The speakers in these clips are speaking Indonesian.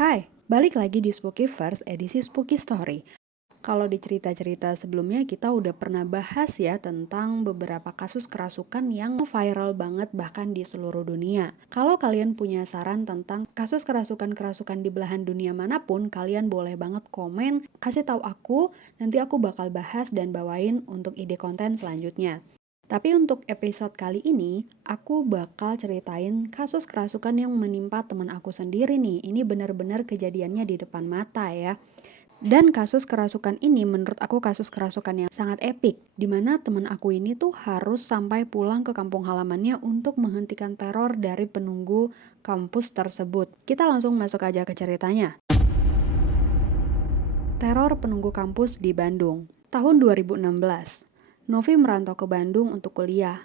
Hai, balik lagi di Spookyverse edisi Spooky Story. Kalau di cerita-cerita sebelumnya kita udah pernah bahas ya tentang beberapa kasus kerasukan yang viral banget bahkan di seluruh dunia. Kalau kalian punya saran tentang kasus kerasukan-kerasukan di belahan dunia manapun, kalian boleh banget komen, kasih tahu aku, nanti aku bakal bahas dan bawain untuk ide konten selanjutnya. Tapi untuk episode kali ini, aku bakal ceritain kasus kerasukan yang menimpa teman aku sendiri nih. Ini benar-benar kejadiannya di depan mata ya. Dan kasus kerasukan ini menurut aku kasus kerasukan yang sangat epik, di mana teman aku ini tuh harus sampai pulang ke kampung halamannya untuk menghentikan teror dari penunggu kampus tersebut. Kita langsung masuk aja ke ceritanya. Teror penunggu kampus di Bandung. Tahun 2016, Novi merantau ke Bandung untuk kuliah.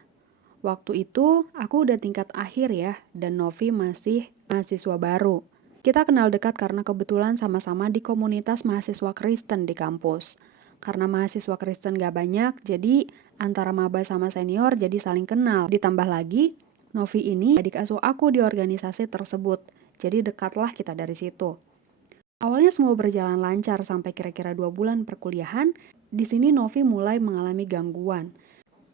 Waktu itu aku udah tingkat akhir ya, dan Novi masih mahasiswa baru. Kita kenal dekat karena kebetulan sama-sama di komunitas mahasiswa Kristen di kampus. Karena mahasiswa Kristen gak banyak, jadi antara maba sama senior jadi saling kenal. Ditambah lagi, Novi ini adik asuh aku di organisasi tersebut, jadi dekatlah kita dari situ. Awalnya semua berjalan lancar sampai kira-kira 2 bulan perkuliahan, di sini Novi mulai mengalami gangguan.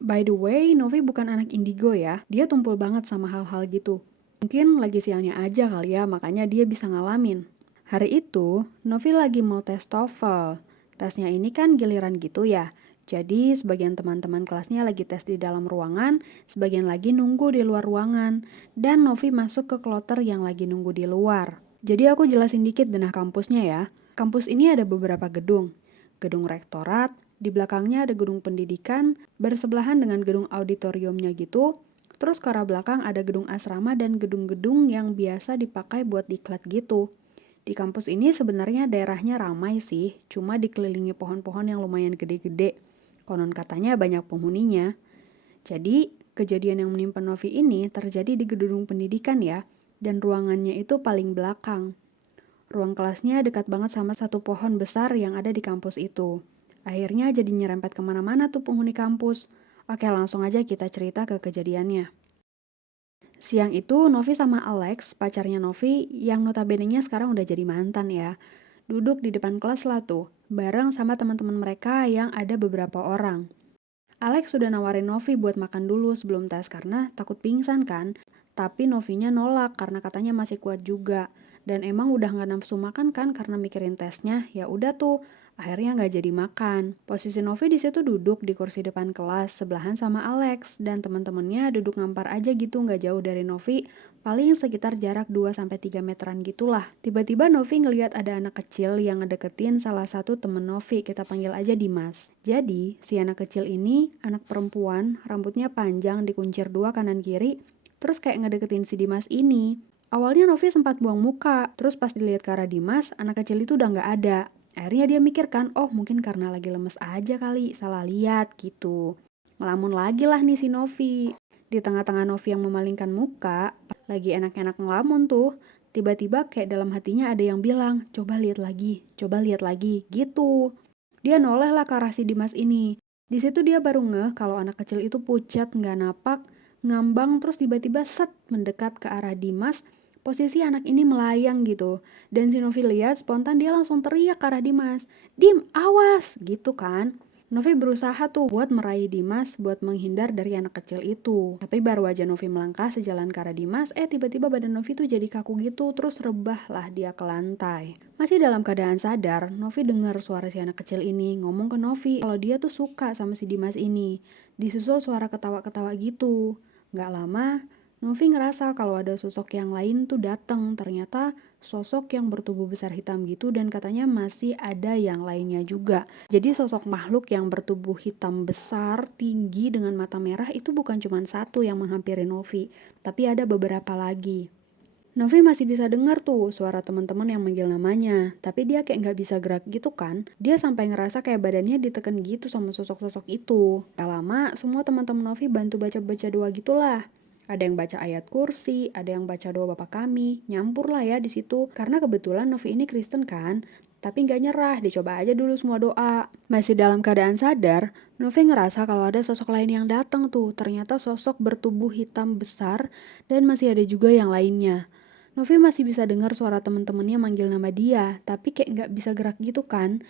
By the way, Novi bukan anak indigo ya. Dia tumpul banget sama hal-hal gitu. Mungkin lagi sialnya aja kali ya, makanya dia bisa ngalamin. Hari itu, Novi lagi mau tes TOEFL. Tesnya ini kan giliran gitu ya. Jadi, sebagian teman-teman kelasnya lagi tes di dalam ruangan, sebagian lagi nunggu di luar ruangan. Dan Novi masuk ke kloter yang lagi nunggu di luar. Jadi aku jelasin dikit denah kampusnya ya. Kampus ini ada beberapa gedung. Gedung rektorat, di belakangnya ada gedung pendidikan, bersebelahan dengan gedung auditoriumnya gitu. Terus ke arah belakang ada gedung asrama dan gedung-gedung yang biasa dipakai buat diklat gitu. Di kampus ini sebenarnya daerahnya ramai sih, cuma dikelilingi pohon-pohon yang lumayan gede-gede. Konon katanya banyak penghuninya. Jadi, kejadian yang menimpa Novi ini terjadi di gedung pendidikan ya, dan ruangannya itu paling belakang. Ruang kelasnya dekat banget sama satu pohon besar yang ada di kampus itu. Akhirnya jadi nyerempet kemana-mana tuh penghuni kampus. Oke, langsung aja kita cerita ke kejadiannya. Siang itu Novi sama Alex, pacarnya Novi, yang notabene-nya sekarang udah jadi mantan ya, duduk di depan kelas lah tuh, bareng sama teman-teman mereka yang ada beberapa orang. Alex sudah nawarin Novi buat makan dulu sebelum tes karena takut pingsan kan. Tapi Novinya nolak karena katanya masih kuat juga. Dan emang udah nggak nafsu makan kan karena mikirin tesnya. Ya udah tuh, akhirnya nggak jadi makan. Posisi Novi di situ duduk di kursi depan kelas sebelahan sama Alex dan teman-temannya duduk ngampar aja gitu nggak jauh dari Novi. Paling sekitar jarak 2-3 meteran gitulah. Tiba-tiba Novi ngelihat ada anak kecil yang ngedeketin salah satu temen Novi, kita panggil aja Dimas. Jadi, si anak kecil ini, anak perempuan, rambutnya panjang, dikuncir 2 kanan kiri, terus kayak ngedeketin si Dimas ini. Awalnya Novi sempat buang muka, terus pas dilihat ke arah Dimas, anak kecil itu udah nggak ada. Akhirnya dia mikir kan, oh mungkin karena lagi lemes aja kali, salah lihat gitu. Ngelamun lagi lah nih si Novi. Di tengah-tengah Novi yang memalingkan muka, lagi enak-enak ngelamun tuh, tiba-tiba kayak dalam hatinya ada yang bilang, coba lihat lagi, gitu. Dia noleh lah ke arah si Dimas ini. Di situ dia baru ngeh kalau anak kecil itu pucat, nggak napak, ngambang, terus tiba-tiba set mendekat ke arah Dimas. Posisi anak ini melayang gitu. Dan si Novi lihat, spontan dia langsung teriak ke arah Dimas. Dim, awas! Gitu kan. Novi berusaha tuh buat meraih Dimas buat menghindar dari anak kecil itu. Tapi baru aja Novi melangkah sejalan ke arah Dimas, tiba-tiba badan Novi tuh jadi kaku gitu, terus rebah lah dia ke lantai. Masih dalam keadaan sadar, Novi dengar suara si anak kecil ini ngomong ke Novi kalau dia tuh suka sama si Dimas ini. Disusul suara ketawa-ketawa gitu. Gak lama, Novi ngerasa kalau ada sosok yang lain tuh datang. Ternyata sosok yang bertubuh besar hitam gitu dan katanya masih ada yang lainnya juga. Jadi sosok makhluk yang bertubuh hitam besar, tinggi dengan mata merah itu bukan cuma satu yang menghampiri Novi, tapi ada beberapa lagi. Novi masih bisa dengar tuh suara teman-teman yang manggil namanya, tapi dia kayak nggak bisa gerak gitu kan. Dia sampai ngerasa kayak badannya diteken gitu sama sosok-sosok itu. Gak lama, semua teman-teman Novi bantu baca-baca doa gitulah. Ada yang baca ayat kursi, ada yang baca doa Bapa Kami, nyampur lah ya di situ. Karena kebetulan Novi ini Kristen kan, tapi nggak nyerah, dicoba aja dulu semua doa. Masih dalam keadaan sadar, Novi ngerasa kalau ada sosok lain yang datang tuh. Ternyata sosok bertubuh hitam besar dan masih ada juga yang lainnya. Novi masih bisa dengar suara temen-temennya manggil nama dia, tapi kayak nggak bisa gerak gitu kan.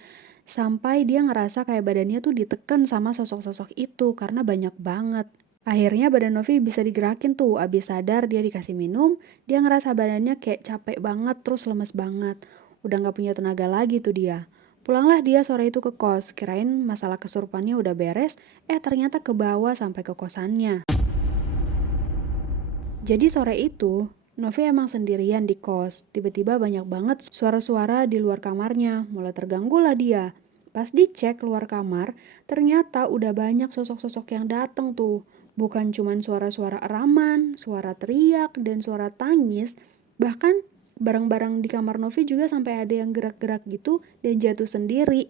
Sampai dia ngerasa kayak badannya tuh ditekan sama sosok-sosok itu karena banyak banget. Akhirnya badan Novi bisa digerakin tuh, abis sadar dia dikasih minum, dia ngerasa badannya kayak capek banget terus lemes banget. Udah nggak punya tenaga lagi tuh dia. Pulanglah dia sore itu ke kos, kirain masalah kesurupannya udah beres, ternyata ke bawah sampai ke kosannya. Jadi sore itu, Novi emang sendirian di kos. Tiba-tiba banyak banget suara-suara di luar kamarnya. Mulai terganggu lah dia. Pas dicek keluar kamar, ternyata udah banyak sosok-sosok yang dateng tuh. Bukan cuman suara-suara eraman, suara teriak, dan suara tangis. Bahkan barang-barang di kamar Novi juga sampai ada yang gerak-gerak gitu dan jatuh sendiri.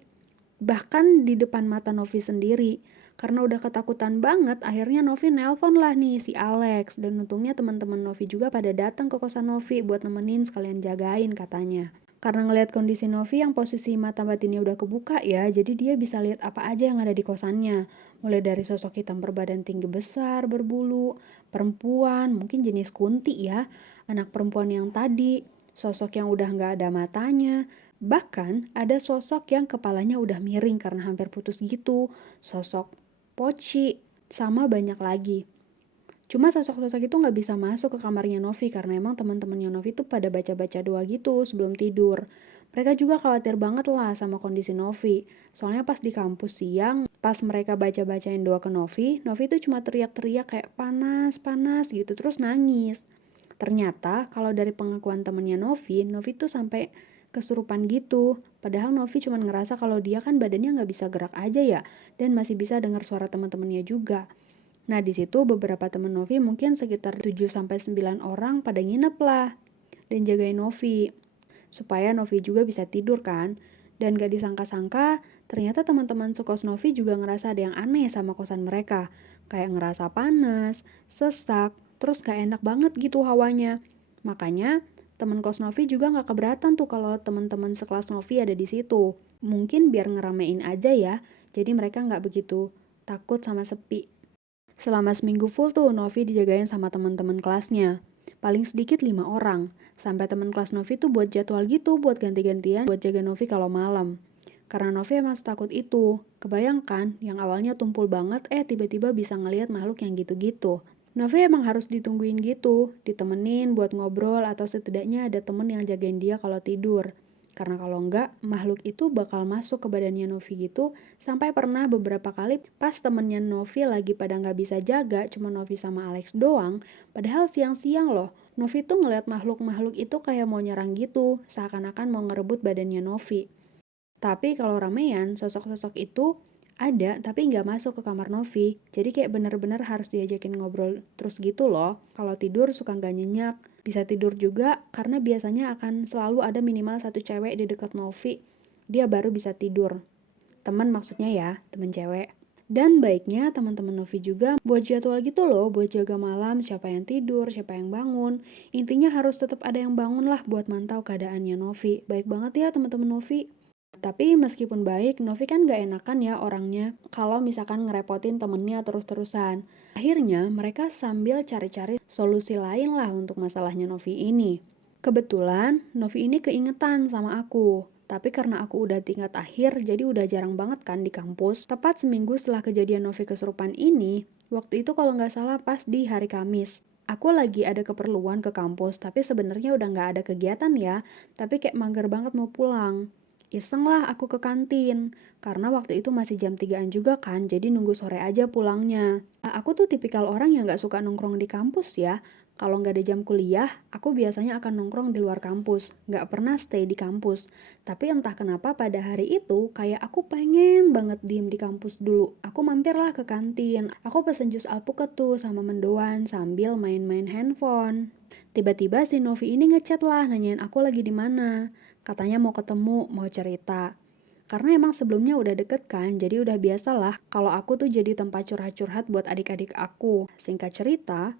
Bahkan di depan mata Novi sendiri. Karena udah ketakutan banget, akhirnya Novi nelpon lah nih si Alex. Dan untungnya teman-teman Novi juga pada datang ke kosan Novi buat nemenin sekalian jagain katanya. Karena ngelihat kondisi Novi yang posisi mata batinnya udah kebuka ya, jadi dia bisa lihat apa aja yang ada di kosannya. Mulai dari sosok hitam berbadan tinggi besar, berbulu, perempuan, mungkin jenis kunti ya, anak perempuan yang tadi, sosok yang udah nggak ada matanya, bahkan ada sosok yang kepalanya udah miring karena hampir putus gitu, sosok Poci, sama banyak lagi. Cuma sosok-sosok itu nggak bisa masuk ke kamarnya Novi karena emang teman-temannya Novi tuh pada baca-baca doa gitu sebelum tidur. Mereka juga khawatir banget lah sama kondisi Novi. Soalnya pas di kampus siang, pas mereka baca-bacain doa ke Novi, Novi tuh cuma teriak-teriak kayak panas, panas gitu terus nangis. Ternyata kalau dari pengakuan temennya Novi, Novi tuh sampai kesurupan gitu. Padahal Novi cuma ngerasa kalau dia kan badannya nggak bisa gerak aja ya, dan masih bisa dengar suara teman-temannya juga. Nah, di situ beberapa teman Novi mungkin sekitar 7-9 orang pada nginep lah dan jagain Novi. Supaya Novi juga bisa tidur kan. Dan gak disangka-sangka, ternyata teman-teman sekos Novi juga ngerasa ada yang aneh sama kosan mereka. Kayak ngerasa panas, sesak, terus gak enak banget gitu hawanya. Makanya, teman kos Novi juga gak keberatan tuh kalau teman-teman sekelas Novi ada di situ. Mungkin biar ngeramein aja ya, jadi mereka gak begitu takut sama sepi. Selama seminggu full tuh Novi dijagain sama teman-teman kelasnya. Paling sedikit 5 orang. Sampai teman kelas Novi tuh buat jadwal gitu buat ganti-gantian buat jaga Novi kalau malam. Karena Novi emang setakut itu. Kebayangkan yang awalnya tumpul banget tiba-tiba bisa ngelihat makhluk yang gitu-gitu. Novi emang harus ditungguin gitu, ditemenin buat ngobrol atau setidaknya ada temen yang jagain dia kalau tidur. Karena kalau enggak, makhluk itu bakal masuk ke badannya Novi gitu, sampai pernah beberapa kali pas temennya Novi lagi pada nggak bisa jaga, cuma Novi sama Alex doang, padahal siang-siang loh, Novi tuh ngeliat makhluk-makhluk itu kayak mau nyerang gitu, seakan-akan mau ngerebut badannya Novi. Tapi kalau ramean, sosok-sosok itu ada tapi nggak masuk ke kamar Novi. Jadi kayak bener-bener harus diajakin ngobrol terus gitu loh. Kalau tidur suka nggak nyenyak. Bisa tidur juga karena biasanya akan selalu ada minimal satu cewek di dekat Novi. Dia baru bisa tidur. Teman maksudnya ya, teman cewek. Dan baiknya teman-teman Novi juga buat jadwal gitu loh, buat jaga malam siapa yang tidur, siapa yang bangun. Intinya harus tetap ada yang bangun lah buat mantau keadaannya Novi. Baik banget ya teman-teman Novi. Tapi meskipun baik, Novi kan gak enakan ya orangnya kalau misalkan ngerepotin temennya terus-terusan. Akhirnya mereka sambil cari-cari solusi lain lah untuk masalahnya Novi ini. Kebetulan Novi ini keingetan sama aku. Tapi karena aku udah tingkat akhir, jadi udah jarang banget kan di kampus. Tepat seminggu setelah kejadian Novi kesurupan ini, waktu itu kalau nggak salah pas di hari Kamis. Aku lagi ada keperluan ke kampus, tapi sebenarnya udah nggak ada kegiatan ya. Tapi kayak mager banget mau pulang. Iseng lah aku ke kantin, karena waktu itu masih jam 3-an juga kan, jadi nunggu sore aja pulangnya. Aku tuh tipikal orang yang gak suka nongkrong di kampus ya. Kalau nggak ada jam kuliah, aku biasanya akan nongkrong di luar kampus, nggak pernah stay di kampus. Tapi entah kenapa pada hari itu, kayak aku pengen banget diem di kampus dulu. Aku mampirlah ke kantin, aku pesen jus alpukat tuh sama mendoan sambil main-main handphone. Tiba-tiba si Novi ini ngechat lah nanyain aku lagi di mana. Katanya mau ketemu, mau cerita. Karena emang sebelumnya udah deket kan, jadi udah biasa lah kalau aku tuh jadi tempat curhat-curhat buat adik-adik aku. Singkat cerita,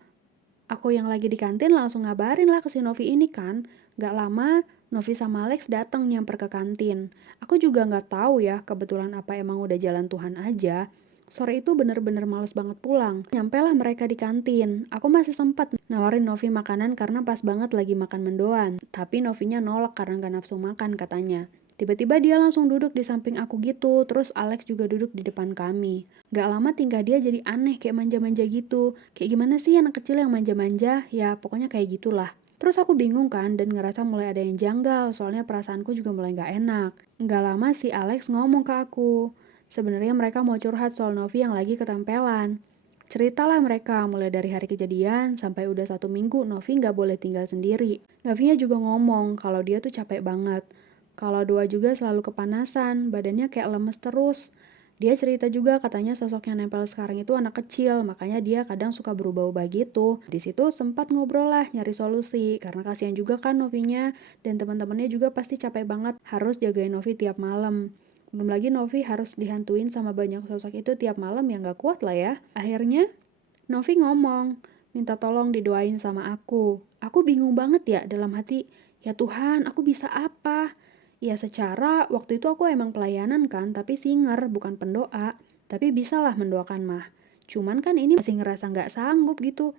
aku yang lagi di kantin langsung ngabarin lah ke si Novi ini kan. Gak lama, Novi sama Alex datang nyamper ke kantin. Aku juga gak tahu ya, kebetulan apa emang udah jalan Tuhan aja. Sore itu bener-bener males banget pulang. Nyampelah mereka di kantin. Aku masih sempat nawarin Novi makanan karena pas banget lagi makan mendoan. Tapi Novinya nolak karena gak nafsu makan katanya. Tiba-tiba dia langsung duduk di samping aku gitu, terus Alex juga duduk di depan kami. Gak lama tingkah dia jadi aneh kayak manja-manja gitu. Kayak gimana sih anak kecil yang manja-manja? Ya pokoknya kayak gitulah. Terus aku bingung kan dan ngerasa mulai ada yang janggal, soalnya perasaanku juga mulai gak enak. Gak lama si Alex ngomong ke aku. Sebenarnya mereka mau curhat soal Novi yang lagi ketempelan. Ceritalah mereka, mulai dari hari kejadian sampai udah 1 minggu Novi nggak boleh tinggal sendiri. Novinya juga ngomong kalau dia tuh capek banget. Kalau doa juga selalu kepanasan, badannya kayak lemes terus. Dia cerita juga katanya sosok yang nempel sekarang itu anak kecil, makanya dia kadang suka berubah-ubah gitu. Di situ sempat ngobrol lah nyari solusi, karena kasihan juga kan Novinya, dan teman-temannya juga pasti capek banget harus jagain Novi tiap malam. Belum lagi Novi harus dihantuin sama banyak sosok itu tiap malam ya nggak kuat lah ya. Akhirnya Novi ngomong, minta tolong didoain sama aku. Aku bingung banget ya dalam hati, ya Tuhan aku bisa apa? Ya secara waktu itu aku emang pelayanan kan, tapi singer bukan pendoa. Tapi bisalah mendoakan mah. Cuman kan ini masih ngerasa nggak sanggup gitu.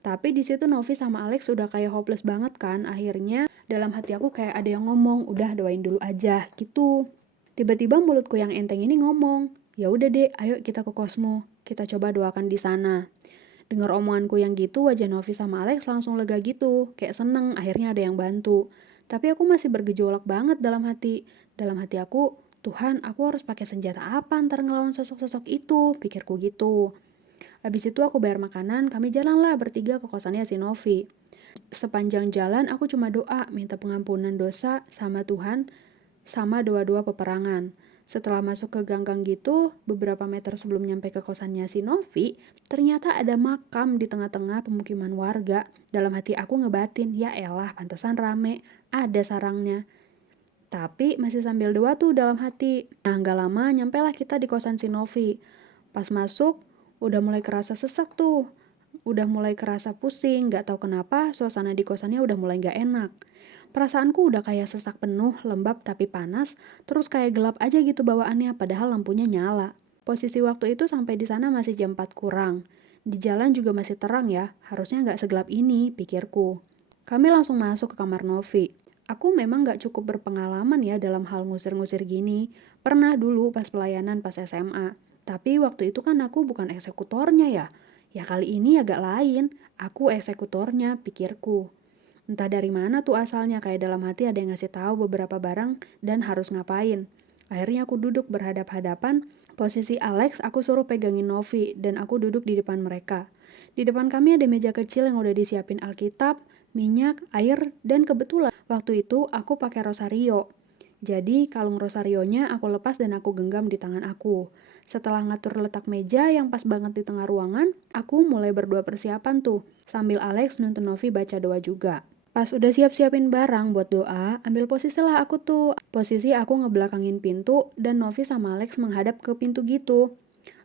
Tapi di situ Novi sama Alex udah kayak hopeless banget kan. Akhirnya dalam hati aku kayak ada yang ngomong, udah doain dulu aja gitu. Tiba-tiba mulutku yang enteng ini ngomong, ya udah deh, ayo kita ke Kosmo. Kita coba doakan di sana. Dengar omonganku yang gitu, wajah Novi sama Alex langsung lega gitu. Kayak seneng, akhirnya ada yang bantu. Tapi aku masih bergejolak banget dalam hati. Dalam hati aku, Tuhan, aku harus pakai senjata apa ntar ngelawan sosok-sosok itu? Pikirku gitu. Habis itu aku bayar makanan, kami jalanlah bertiga ke kosannya si Novi. Sepanjang jalan aku cuma doa, minta pengampunan dosa sama Tuhan, sama doa-doa peperangan. Setelah masuk ke gang-gang gitu, beberapa meter sebelum nyampe ke kosannya si Novi, ternyata ada makam di tengah-tengah pemukiman warga. Dalam hati aku ngebatin, ya elah pantesan rame, ada sarangnya. Tapi masih sambil doa tuh dalam hati. Nah gak lama nyampelah kita di kosan si Novi. Pas masuk, udah mulai kerasa sesak tuh. Udah mulai kerasa pusing, gak tahu kenapa suasana di kosannya udah mulai gak enak. Perasaanku udah kayak sesak penuh, lembab tapi panas, terus kayak gelap aja gitu bawaannya padahal lampunya nyala. Posisi waktu itu sampai di sana masih jam 4 kurang. Di jalan juga masih terang ya, harusnya nggak segelap ini, pikirku. Kami langsung masuk ke kamar Novi. Aku memang nggak cukup berpengalaman ya dalam hal ngusir-ngusir gini. Pernah dulu pas pelayanan pas SMA. Tapi waktu itu kan aku bukan eksekutornya ya. Ya kali ini agak lain, aku eksekutornya, pikirku. Entah dari mana tuh asalnya, kayak dalam hati ada yang ngasih tahu beberapa barang dan harus ngapain. Akhirnya aku duduk berhadap-hadapan, posisi Alex aku suruh pegangin Novi dan aku duduk di depan mereka. Di depan kami ada meja kecil yang udah disiapin Alkitab, minyak, air, dan kebetulan waktu itu aku pakai rosario. Jadi kalung rosarionya aku lepas dan aku genggam di tangan aku. Setelah ngatur letak meja yang pas banget di tengah ruangan, aku mulai berdoa persiapan tuh, sambil Alex nuntun Novi baca doa juga. Pas udah siap-siapin barang buat doa, ambil posisi lah aku tuh. Posisi aku ngebelakangin pintu dan Novi sama Alex menghadap ke pintu gitu.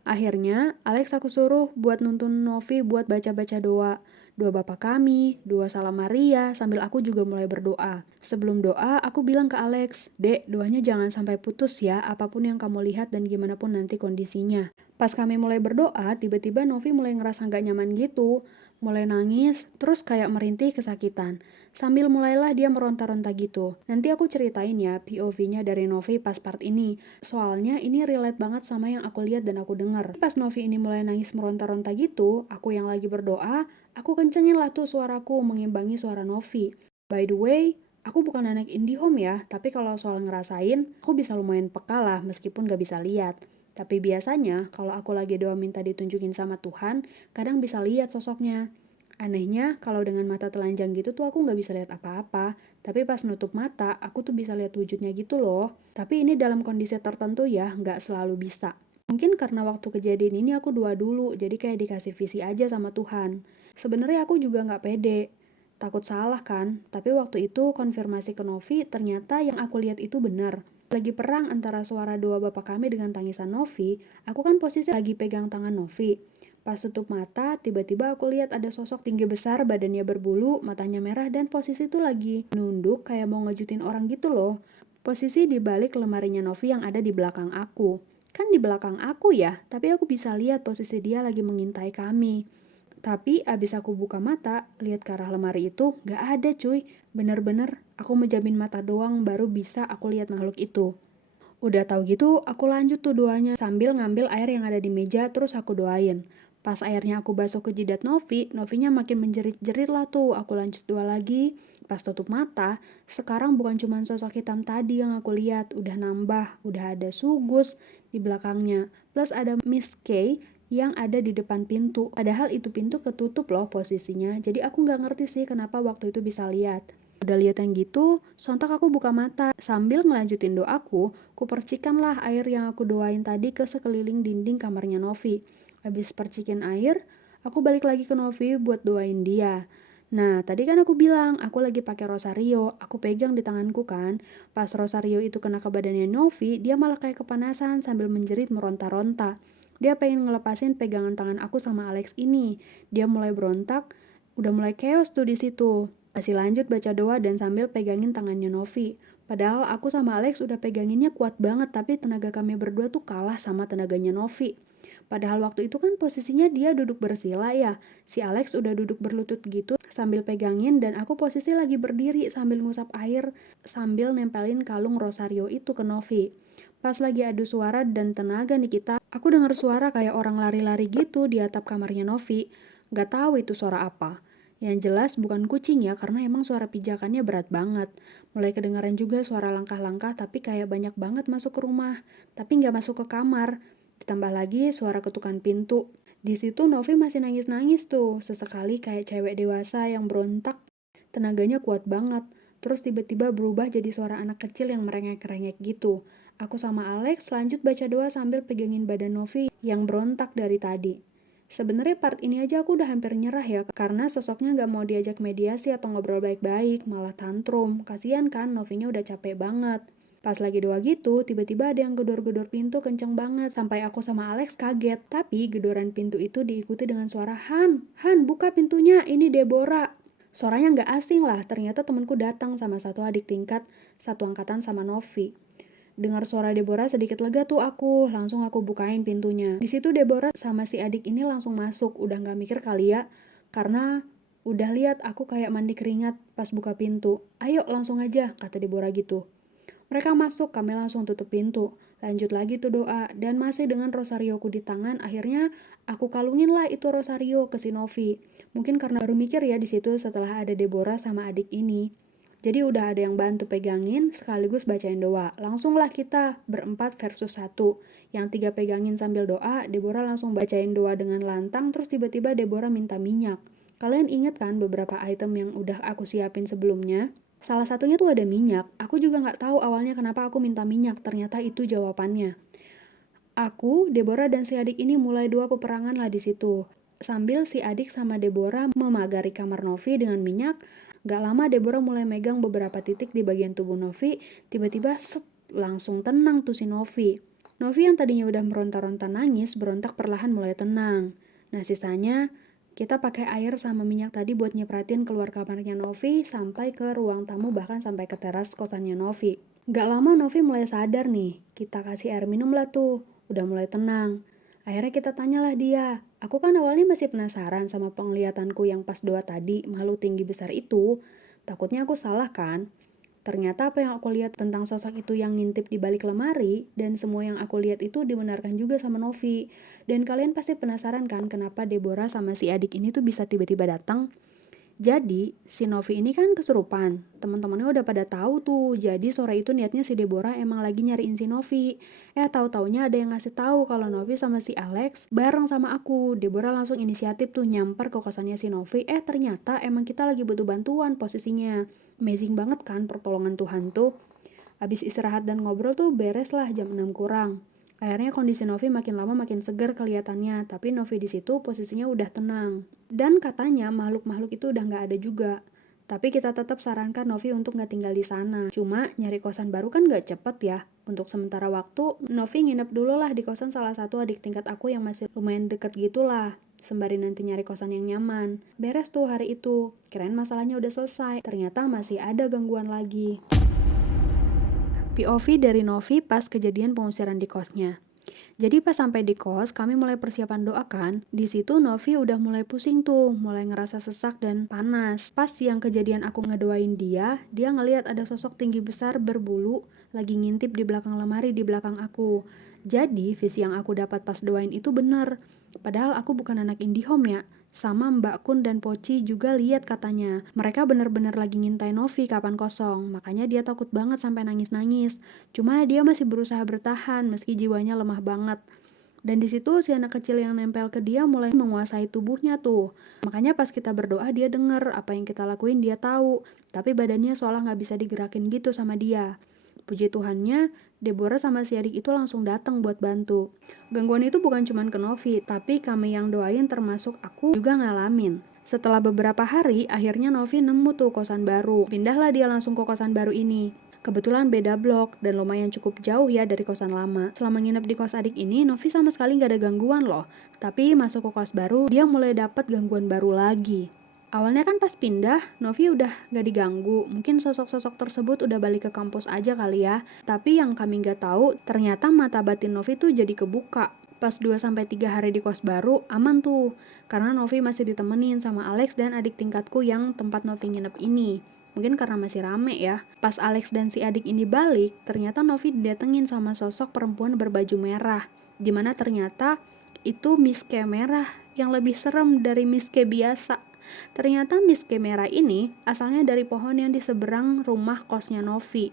Akhirnya, Alex aku suruh buat nuntun Novi buat baca-baca doa. Doa Bapa Kami, doa Salam Maria, sambil aku juga mulai berdoa. Sebelum doa, aku bilang ke Alex, Dek, doanya jangan sampai putus ya, apapun yang kamu lihat dan gimana pun nanti kondisinya. Pas kami mulai berdoa, tiba-tiba Novi mulai ngerasa gak nyaman gitu. Mulai nangis, terus kayak merintih kesakitan. Sambil mulailah dia meronta-ronta gitu. Nanti aku ceritain ya POV-nya dari Novi pas part ini. Soalnya ini relate banget sama yang aku lihat dan aku dengar. Pas Novi ini mulai nangis meronta-ronta gitu, aku yang lagi berdoa, aku kencengin lah tuh suaraku mengimbangi suara Novi. By the way, aku bukan anak IndiHome ya, tapi kalau soal ngerasain, aku bisa lumayan peka lah meskipun gak bisa lihat. Tapi biasanya, kalau aku lagi doa minta ditunjukin sama Tuhan, kadang bisa lihat sosoknya. Anehnya, kalau dengan mata telanjang gitu tuh aku nggak bisa lihat apa-apa. Tapi pas nutup mata, aku tuh bisa lihat wujudnya gitu loh. Tapi ini dalam kondisi tertentu ya, nggak selalu bisa. Mungkin karena waktu kejadian ini aku doa dulu, jadi kayak dikasih visi aja sama Tuhan. Sebenarnya aku juga nggak pede. Takut salah kan, tapi waktu itu konfirmasi ke Novi, ternyata yang aku lihat itu benar. Lagi perang antara suara doa Bapak Kami dengan tangisan Novi, aku kan posisi lagi pegang tangan Novi. Pas tutup mata, tiba-tiba aku lihat ada sosok tinggi besar, badannya berbulu, matanya merah, dan posisi itu lagi nunduk kayak mau ngejutin orang gitu loh. Posisi di balik lemarinya Novi yang ada di belakang aku. Kan di belakang aku ya, tapi aku bisa lihat posisi dia lagi mengintai kami. Tapi abis aku buka mata, lihat ke arah lemari itu, gak ada cuy. Bener-bener, aku menjamin mata doang baru bisa aku lihat makhluk itu. Udah tahu gitu, aku lanjut tuh doanya sambil ngambil air yang ada di meja terus aku doain. Pas airnya aku basuh ke jidat Novi, Novinya makin menjerit-jerit lah tuh. Aku lanjut doa lagi. Pas tutup mata, sekarang bukan cuma sosok hitam tadi yang aku lihat, udah nambah, udah ada Sugus di belakangnya. Plus ada Miss K yang ada di depan pintu. Padahal itu pintu ketutup loh posisinya. Jadi aku nggak ngerti sih kenapa waktu itu bisa lihat. Udah lihat yang gitu, sontak aku buka mata. Sambil ngelanjutin doaku, kupercikanlah air yang aku doain tadi ke sekeliling dinding kamarnya Novi. Habis percikin air, aku balik lagi ke Novi buat doain dia. Nah, tadi kan aku bilang aku lagi pakai rosario, aku pegang di tanganku kan. Pas rosario itu kena ke badannya Novi, dia malah kayak kepanasan sambil menjerit meronta-ronta. Dia pengen ngelepasin pegangan tangan aku sama Alex ini. Dia mulai berontak, udah mulai chaos tuh di situ. Masih lanjut baca doa dan sambil pegangin tangannya Novi. Padahal aku sama Alex udah peganginnya kuat banget, tapi tenaga kami berdua tuh kalah sama tenaganya Novi. Padahal waktu itu kan posisinya dia duduk bersila ya. Si Alex udah duduk berlutut gitu sambil pegangin dan aku posisi lagi berdiri sambil ngusap air sambil nempelin kalung rosario itu ke Novi. Pas lagi adu suara dan tenaga nih kita, aku dengar suara kayak orang lari-lari gitu di atap kamarnya Novi. Gak tahu itu suara apa. Yang jelas bukan kucing ya, karena emang suara pijakannya berat banget. Mulai kedengaran juga suara langkah-langkah tapi kayak banyak banget masuk ke rumah. Tapi nggak masuk ke kamar. Ditambah lagi suara ketukan pintu. Di situ Novi masih nangis-nangis tuh, sesekali kayak cewek dewasa yang berontak. Tenaganya kuat banget. Terus tiba-tiba berubah jadi suara anak kecil yang merengek-rengek gitu. Aku sama Alex lanjut baca doa sambil pegangin badan Novi yang berontak dari tadi. Sebenarnya part ini aja aku udah hampir nyerah ya, karena sosoknya gak mau diajak mediasi atau ngobrol baik-baik, malah tantrum. Kasian kan, Novinya udah capek banget. Pas lagi doa gitu, tiba-tiba ada yang gedor-gedor pintu kenceng banget, sampai aku sama Alex kaget. Tapi gedoran pintu itu diikuti dengan suara, Han, buka pintunya, ini Deborah. Suaranya gak asing lah, ternyata temenku datang sama satu adik tingkat, satu angkatan sama Novi. Dengar suara Deborah sedikit lega tuh aku, langsung aku bukain pintunya. Di situ Deborah sama si adik ini langsung masuk, udah gak mikir kali ya, karena udah lihat aku kayak mandi keringat pas buka pintu. Ayo langsung aja, kata Deborah gitu. Mereka masuk, kami langsung tutup pintu. Lanjut lagi tuh doa, dan masih dengan rosarioku di tangan, akhirnya aku kalungin lah itu rosario ke si Novi. Mungkin karena baru mikir ya di situ setelah ada Deborah sama adik ini. Jadi udah ada yang bantu pegangin sekaligus bacain doa. Langsunglah kita berempat versus satu. Yang tiga pegangin sambil doa, Deborah langsung bacain doa dengan lantang, terus tiba-tiba Deborah minta minyak. Kalian inget kan beberapa item yang udah aku siapin sebelumnya? Salah satunya tuh ada minyak. Aku juga nggak tahu awalnya kenapa aku minta minyak, ternyata itu jawabannya. Aku, Deborah, dan si adik ini mulai dua peperangan lah di situ. Sambil si adik sama Deborah memagari kamar Novi dengan minyak, gak lama Deborah mulai megang beberapa titik di bagian tubuh Novi, tiba-tiba langsung tenang tuh si Novi. Novi yang tadinya udah meronta-ronta nangis, berontak perlahan mulai tenang. Nah sisanya, kita pakai air sama minyak tadi buat nyepratin keluar kamarnya Novi sampai ke ruang tamu bahkan sampai ke teras kosannya Novi. Gak lama Novi mulai sadar nih, kita kasih air minum lah tuh, udah mulai tenang. Akhirnya kita tanyalah dia. Aku kan awalnya masih penasaran sama penglihatanku yang pas doa tadi, makhluk tinggi besar itu. Takutnya aku salah kan? Ternyata apa yang aku lihat tentang sosok itu yang ngintip di balik lemari, dan semua yang aku lihat itu dibenarkan juga sama Novi. Dan kalian pasti penasaran kan kenapa Deborah sama si adik ini tuh bisa tiba-tiba datang? Jadi, si Novi ini kan kesurupan. Teman-temannya udah pada tahu tuh. Jadi sore itu niatnya si Deborah emang lagi nyariin si Novi. Tahu-taunya ada yang ngasih tahu kalau Novi sama si Alex bareng sama aku. Deborah langsung inisiatif tuh nyamper ke kosannya si Novi. Ternyata emang kita lagi butuh bantuan posisinya. Amazing banget kan pertolongan Tuhan tuh. Abis istirahat dan ngobrol tuh beres lah jam 6 kurang. Akhirnya kondisi Novi makin lama makin segar kelihatannya, tapi Novi di situ posisinya udah tenang. Dan katanya makhluk-makhluk itu udah nggak ada juga. Tapi kita tetap sarankan Novi untuk nggak tinggal di sana. Cuma nyari kosan baru kan nggak cepet ya. Untuk sementara waktu, Novi nginep dulu lah di kosan salah satu adik tingkat aku yang masih lumayan deket gitulah. Sembari nanti nyari kosan yang nyaman. Beres tuh hari itu. Kirain masalahnya udah selesai. Ternyata masih ada gangguan lagi. POV dari Novi pas kejadian pengusiran di kosnya. Jadi pas sampai di kos, kami mulai persiapan doa kan. Di situ Novi udah mulai pusing tuh, mulai ngerasa sesak dan panas. Pas yang kejadian aku ngedoain dia ngelihat ada sosok tinggi besar berbulu lagi ngintip di belakang lemari di belakang aku. Jadi visi yang aku dapat pas doain itu bener. Padahal aku bukan anak IndiHome ya. Sama Mbak Kun dan Poci juga lihat katanya. Mereka bener-bener lagi ngintai Novi kapan kosong. Makanya dia takut banget sampai nangis-nangis. Cuma dia masih berusaha bertahan meski jiwanya lemah banget. Dan di situ si anak kecil yang nempel ke dia mulai menguasai tubuhnya tuh. Makanya pas kita berdoa dia denger apa yang kita lakuin dia tahu. Tapi badannya seolah nggak bisa digerakin gitu sama dia. Puji Tuhannya, Deborah sama si adik itu langsung datang buat bantu. Gangguan itu bukan cuma ke Novi, tapi kami yang doain termasuk aku juga ngalamin. Setelah beberapa hari, akhirnya Novi nemu tuh kosan baru. Pindahlah dia langsung ke kosan baru ini. Kebetulan beda blok dan lumayan cukup jauh ya dari kosan lama. Selama nginep di kos adik ini, Novi sama sekali gak ada gangguan loh. Tapi masuk ke kos baru, dia mulai dapat gangguan baru lagi. Awalnya kan pas pindah, Novi udah gak diganggu. Mungkin sosok-sosok tersebut udah balik ke kampus aja kali ya. Tapi yang kami gak tahu, ternyata mata batin Novi tuh jadi kebuka. Pas 2-3 hari di kos baru, aman tuh. Karena Novi masih ditemenin sama Alex dan adik tingkatku yang tempat Novi nginep ini. Mungkin karena masih rame ya. Pas Alex dan si adik ini balik, ternyata Novi didatengin sama sosok perempuan berbaju merah. Dimana ternyata itu Miss K merah yang lebih serem dari Miss K biasa. Ternyata Miss K merah ini asalnya dari pohon yang di seberang rumah kosnya Novi.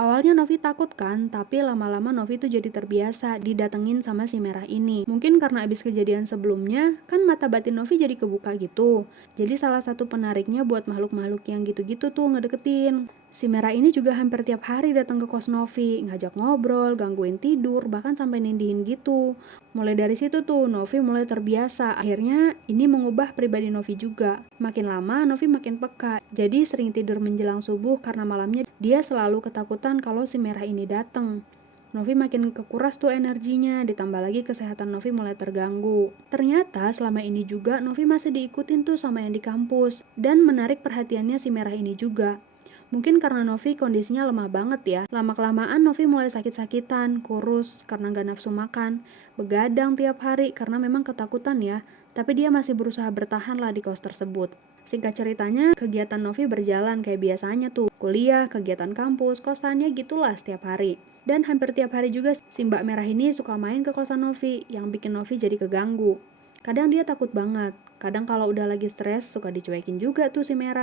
Awalnya Novi takut kan, tapi lama-lama Novi tuh jadi terbiasa didatengin sama si merah ini. Mungkin karena abis kejadian sebelumnya, kan mata batin Novi jadi kebuka gitu. Jadi salah satu penariknya buat makhluk-makhluk yang gitu-gitu tuh ngedeketin. Si merah ini juga hampir tiap hari datang ke kos Novi, ngajak ngobrol, gangguin tidur, bahkan sampai nindihin gitu. Mulai dari situ tuh Novi mulai terbiasa. Akhirnya ini mengubah pribadi Novi juga. Makin lama Novi makin peka. Jadi sering tidur menjelang subuh karena malamnya dia selalu ketakutan kalau si merah ini datang. Novi makin kekuras tuh energinya, ditambah lagi kesehatan Novi mulai terganggu. Ternyata selama ini juga Novi masih diikutin tuh sama yang di kampus dan menarik perhatiannya si merah ini juga. Mungkin karena Novi kondisinya lemah banget ya. Lama-kelamaan Novi mulai sakit-sakitan, kurus karena gak nafsu makan, begadang tiap hari karena memang ketakutan ya. Tapi dia masih berusaha bertahan lah di kos tersebut. Singkat ceritanya, kegiatan Novi berjalan kayak biasanya tuh. Kuliah, kegiatan kampus, kosannya gitulah setiap hari. Dan hampir tiap hari juga si Mbak Merah ini suka main ke kosan Novi, yang bikin Novi jadi keganggu. Kadang dia takut banget, kadang kalau udah lagi stres suka dicuekin juga tuh si Merah.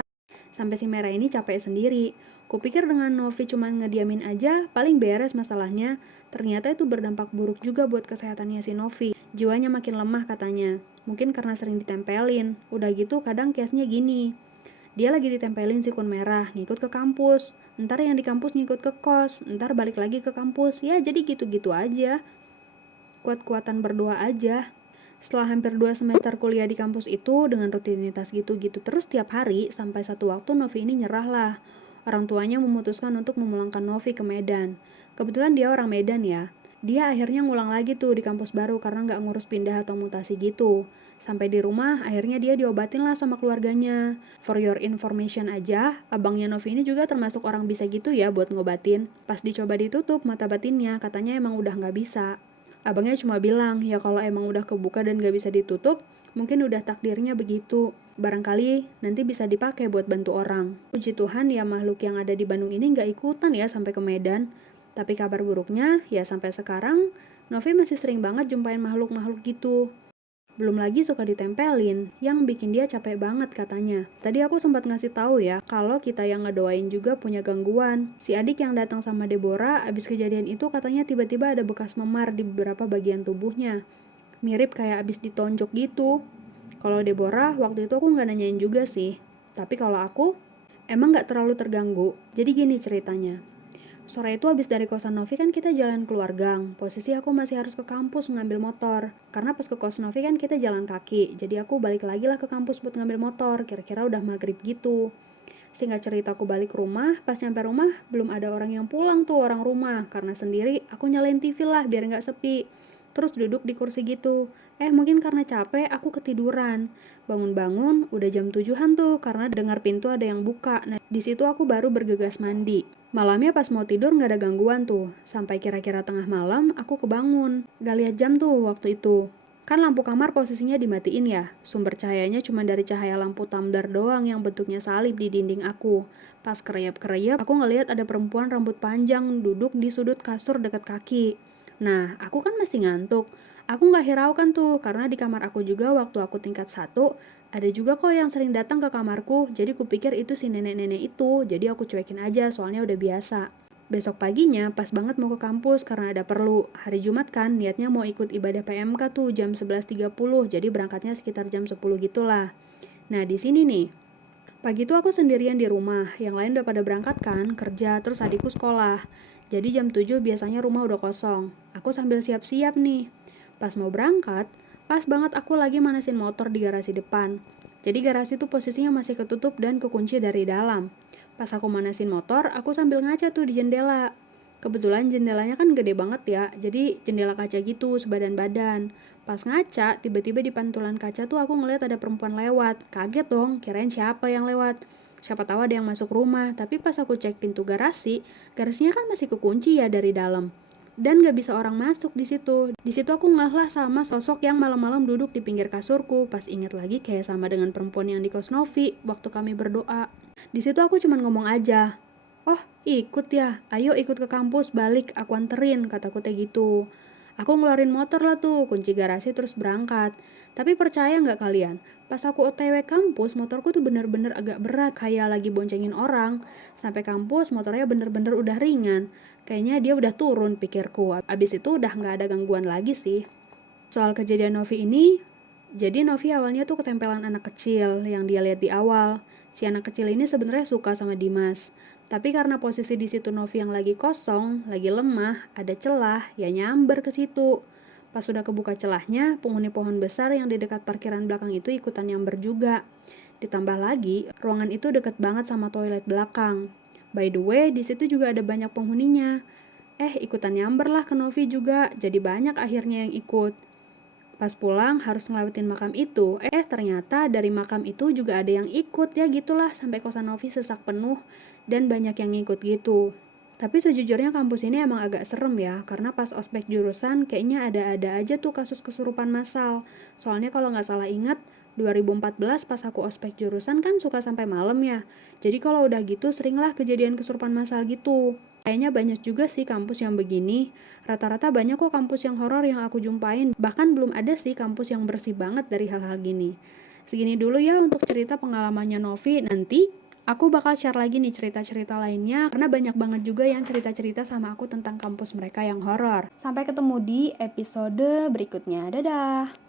Sampai si merah ini capek sendiri. Kupikir dengan Novi cuma ngediamin aja, paling beres masalahnya. Ternyata itu berdampak buruk juga buat kesehatannya si Novi. Jiwanya makin lemah katanya. Mungkin karena sering ditempelin. Udah gitu kadang case-nya gini. Dia lagi ditempelin si kun merah, ngikut ke kampus. Ntar yang di kampus ngikut ke kos, ntar balik lagi ke kampus. Ya jadi gitu-gitu aja. Kuat-kuatan berdoa aja. Setelah hampir 2 semester kuliah di kampus itu dengan rutinitas gitu-gitu terus tiap hari, sampai satu waktu Novi ini nyerah lah. Orang tuanya memutuskan untuk memulangkan Novi ke Medan. Kebetulan dia orang Medan ya. Dia akhirnya ngulang lagi tuh di kampus baru karena nggak ngurus pindah atau mutasi gitu. Sampai di rumah, akhirnya dia diobatin lah sama keluarganya. For your information aja, abangnya Novi ini juga termasuk orang bisa gitu ya buat ngobatin. Pas dicoba ditutup mata batinnya, katanya emang udah nggak bisa. Abangnya cuma bilang, ya kalau emang udah kebuka dan gak bisa ditutup, mungkin udah takdirnya begitu. Barangkali nanti bisa dipakai buat bantu orang. Puji Tuhan ya makhluk yang ada di Bandung ini gak ikutan ya sampai ke Medan. Tapi kabar buruknya, ya sampai sekarang, Novi masih sering banget jumpain makhluk-makhluk gitu. Belum lagi suka ditempelin, yang bikin dia capek banget katanya. Tadi aku sempat ngasih tahu ya, kalau kita yang ngedoain juga punya gangguan. Si adik yang datang sama Deborah, abis kejadian itu katanya tiba-tiba ada bekas memar di beberapa bagian tubuhnya. Mirip kayak abis ditonjok gitu. Kalau Deborah, waktu itu aku nggak nanyain juga sih. Tapi kalau aku, emang nggak terlalu terganggu. Jadi gini ceritanya. Sore itu habis dari kosan Novi kan kita jalan keluar gang. Posisi aku masih harus ke kampus ngambil motor. Karena pas ke kos Novi kan kita jalan kaki. Jadi aku balik lagi lah ke kampus buat ngambil motor. Kira-kira udah maghrib gitu. Singkat cerita aku balik ke rumah. Pas nyampe rumah belum ada orang yang pulang tuh orang rumah. Karena sendiri aku nyalain TV lah biar nggak sepi. Terus duduk di kursi gitu. Mungkin karena capek aku ketiduran. Bangun-bangun udah jam 7-an tuh karena dengar pintu ada yang buka. Nah, di situ aku baru bergegas mandi. Malamnya pas mau tidur nggak ada gangguan tuh. Sampai kira-kira tengah malam aku kebangun. Gak lihat jam tuh waktu itu. Kan lampu kamar posisinya dimatiin ya. Sumber cahayanya cuma dari cahaya lampu tumbler doang yang bentuknya salib di dinding aku. Pas kereyap-kereyap, aku ngelihat ada perempuan rambut panjang duduk di sudut kasur dekat kaki. Nah, aku kan masih ngantuk. Aku nggak hiraukan tuh, karena di kamar aku juga waktu aku tingkat 1, ada juga kok yang sering datang ke kamarku, jadi kupikir itu si nenek-nenek itu, jadi aku cuekin aja soalnya udah biasa. Besok paginya pas banget mau ke kampus karena ada perlu. Hari Jumat kan, niatnya mau ikut ibadah PMK tuh jam 11.30, jadi berangkatnya sekitar jam 10 gitulah. Nah di sini nih, pagi tuh aku sendirian di rumah, yang lain udah pada berangkat kan, kerja, terus adikku sekolah. Jadi jam 7 biasanya rumah udah kosong. Aku sambil siap-siap nih. Pas mau berangkat, pas banget aku lagi manasin motor di garasi depan. Jadi garasi tuh posisinya masih ketutup dan kekunci dari dalam. Pas aku manasin motor, aku sambil ngaca tuh di jendela. Kebetulan jendelanya kan gede banget ya, jadi jendela kaca gitu sebadan-badan. Pas ngaca, tiba-tiba di pantulan kaca tuh aku ngeliat ada perempuan lewat. Kaget dong, kirain siapa yang lewat. Siapa tahu ada yang masuk rumah, tapi pas aku cek pintu garasi, garasinya kan masih kekunci ya dari dalam. Dan gak bisa orang masuk di situ. Di situ aku ngeh lah sama sosok yang malam-malam duduk di pinggir kasurku. Pas inget lagi kayak sama dengan perempuan yang di kos Novi waktu kami berdoa. Di situ aku cuman ngomong aja, "Oh, ikut ya. Ayo ikut ke kampus, balik, aku anterin," kataku teh gitu. Aku ngeluarin motor lah tuh, kunci garasi terus berangkat. Tapi percaya nggak kalian? Pas aku OTW kampus, motorku tuh bener-bener agak berat, kayak lagi boncengin orang. Sampai kampus, motornya bener-bener udah ringan. Kayaknya dia udah turun, pikirku. Abis itu udah nggak ada gangguan lagi sih. Soal kejadian Novi ini, jadi Novi awalnya tuh ketempelan anak kecil yang dia lihat di awal. Si anak kecil ini sebenarnya suka sama Dimas. Tapi karena posisi di situ Novi yang lagi kosong, lagi lemah, ada celah, ya nyamber ke situ. Pas sudah kebuka celahnya, penghuni pohon besar yang di dekat parkiran belakang itu ikutan nyamber juga. Ditambah lagi, ruangan itu deket banget sama toilet belakang. By the way, di situ juga ada banyak penghuninya. Ikutan nyamber lah ke Novi juga, jadi banyak akhirnya yang ikut. Pas pulang harus ngelewatin makam itu, ternyata dari makam itu juga ada yang ikut ya gitulah sampai kosan Novi sesak penuh dan banyak yang ngikut gitu. Tapi sejujurnya kampus ini emang agak serem ya, karena pas ospek jurusan kayaknya ada-ada aja tuh kasus kesurupan massal. Soalnya kalau nggak salah ingat, 2014 pas aku ospek jurusan kan suka sampai malam ya. Jadi kalau udah gitu seringlah kejadian kesurupan massal gitu. Kayaknya banyak juga sih kampus yang begini. Rata-rata banyak kok kampus yang horor yang aku jumpain. Bahkan belum ada sih kampus yang bersih banget dari hal-hal gini. Segini dulu ya untuk cerita pengalamannya Novi. Nanti aku bakal share lagi nih cerita-cerita lainnya. Karena banyak banget juga yang cerita-cerita sama aku tentang kampus mereka yang horor. Sampai ketemu di episode berikutnya. Dadah!